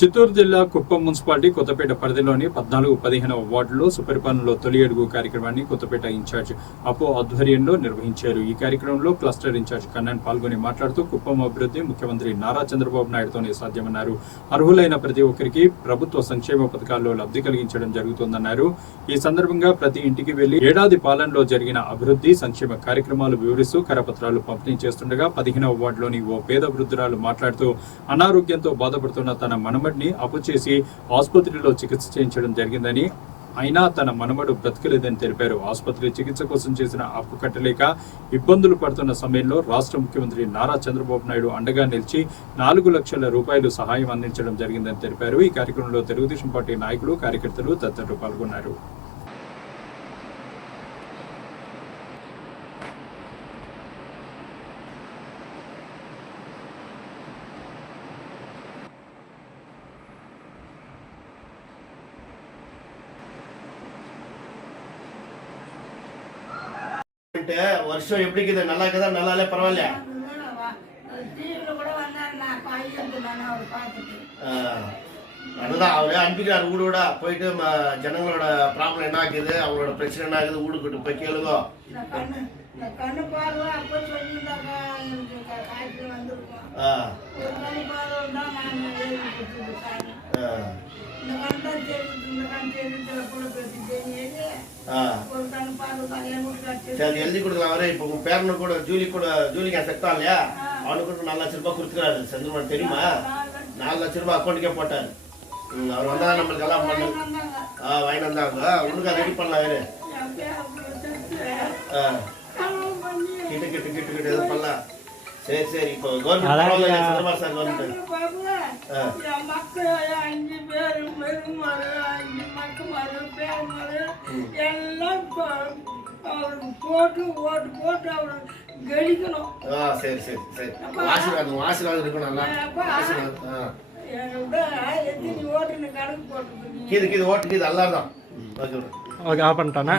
చిత్తూరు జిల్లా కుప్పం మున్సిపాలిటీ కొత్తపేట పరిధిలోని 14-15 వార్డులో సుపరిపాలనలో తొలి అడుగు కార్యక్రమాన్ని కొత్తపేట ఇన్ఛార్జ్ అపో ఆధ్వర్యంలో నిర్వహించారు. ఈ కార్యక్రమంలో క్లస్టర్ ఇన్ఛార్జ్ కన్నన్ పాల్గొని మాట్లాడుతూ కుప్పం అభివృద్ధి ముఖ్యమంత్రి నారా చంద్రబాబు నాయుడుతోనే సాధ్యమన్నారు. అర్హులైన ప్రతి ఒక్కరికి ప్రభుత్వ సంక్షేమ పథకాల్లో లబ్ధి కలిగించడం జరుగుతుందన్నారు. ఈ సందర్భంగా ప్రతి ఇంటికి వెళ్లి ఏడాది పాలనలో జరిగిన అభివృద్ధి సంక్షేమ కార్యక్రమాలు వివరిస్తూ కరపత్రాలు పంపిణీ చేస్తుండగా 15వ వార్డులోని ఓ పేద వృద్ధురాలు మాట్లాడుతూ అనారోగ్యంతో బాధపడుతున్న తన మనమడిని అప్పు చేసి ఆసుపత్రిలో చికిత్స చేయించడం జరిగిందని, అయినా తన మనమడు బ్రతకలేదని తెలిపారు. ఆసుపత్రి చికిత్స కోసం చేసిన అప్పు కట్టలేక ఇబ్బందులు పడుతున్న సమయంలో రాష్ట్ర ముఖ్యమంత్రి నారా చంద్రబాబు నాయుడు అండగా నిలిచి 4 లక్షల రూపాయలు సహాయం అందించడం జరిగిందని తెలిపారు. ఈ కార్యక్రమంలో తెలుగుదేశం పార్టీ నాయకులు, కార్యకర్తలు తదితరులు పాల్గొన్నారు. வருஷம் எப்படி இருக்குது? நல்லா இருக்குதா? நல்லாலே பரவாயில்ல. அதுதான் அவரே அனுப்பிக்கிறார். வீடு வீடா போயிட்டு ஜனங்களோட ப்ராப்ளம் என்ன ஆகுது, அவங்களோட பிரச்சனை என்ன ஆகுது, வீடு கிட்ட போய் கேளுங்க. சரி, எழுதி கொடுக்கலாம். அவரே இப்போ உங்க பேரனு கூட ஜூலிக்கு செக்டா இல்லையா, அவனுக்கு கூட 4 லட்சம் ரூபாய் கொடுத்துக்கிறாரு. சந்திரமன் தெரியுமா? 4 லட்சம் ரூபாய் அக்கௌண்ட்டுக்கே போட்டாரு. அவர் வந்தா நம்மளுக்கு எல்லாம் பண்ணு வாங்கிட்டு வந்தாங்க. உனக்கு ரெடி பண்ணலாம். வேறு கிட்ட எதுவும் பண்ணலாம். சரி சரி, இப்போ கவர்மெண்ட் சந்திரபாபு சார் கவர்மெண்ட் சரி சரி சரி, ஆசீர்வாதம் இருக்கணும். நல்லா ஆசீர்வாதம். இது ஓட்டுக்கு இது எல்லாரும் தான். ஓகே, ஆஃப் பண்ணிட்டானே.